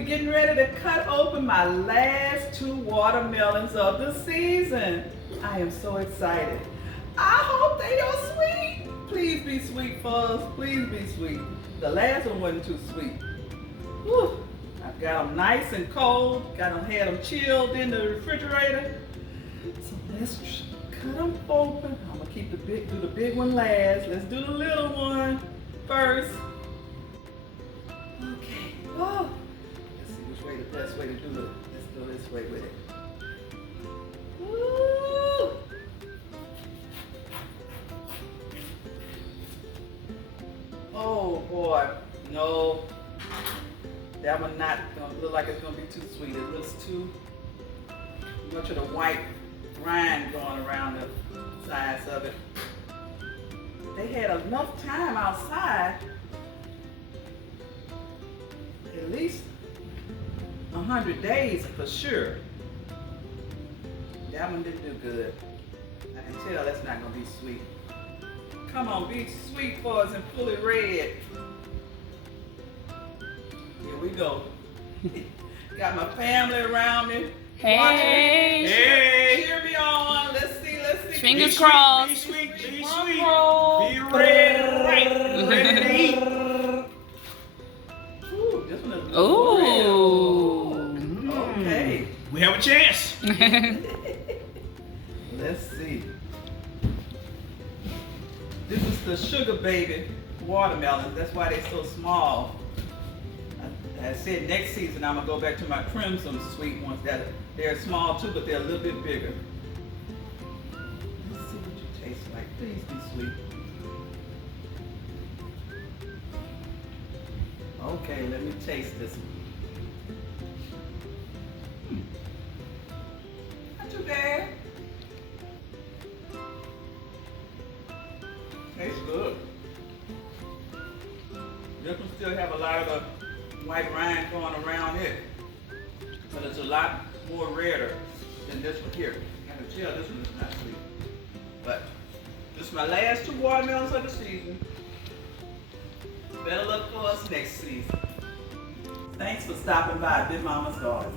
be getting ready to cut open my last 2 watermelons of the season. I am so excited. I hope they are sweet. Please be sweet, Fuzz. Please be sweet. The last one wasn't too sweet. Whew. I've got them nice and cold. Had them chilled in the refrigerator. So let's cut them open. I'm gonna do the big one last. Let's do the little one first. Okay. Oh. Let's see which way the best way to do it. Let's go this way with it. Woo. Oh boy, no. That one not gonna look like it's gonna be too sweet. It looks too much of the white rind going around the sides of it. They had enough time outside, at least 100 days for sure. That one didn't do good. I can tell that's not gonna be sweet. Come on, be sweet for us and fully red. Here we go. Got my family around me. Hey. Watching. Hey. Cheer me on. Let's see. Fingers crossed. Be sweet, be Drum sweet. roll. Be red, right, ready to eat. Ooh, this one is Ooh. okay. We have a chance. Let's see. This is the Sugar Baby watermelon. That's why they're so small. I said next season I'm gonna go back to my Crimson sweet ones. They're small too, but they're a little bit bigger. Let's see what you taste like. Please be sweet. Okay, let me taste this one. Not too bad. Tastes good. This one still have a lot of the white rind going around it, but it's a lot more rarer than this one here. I can tell this one is not sweet. But this is my last 2 watermelons of the season. Better luck for us next season. Thanks for stopping by Big Mama's Garden.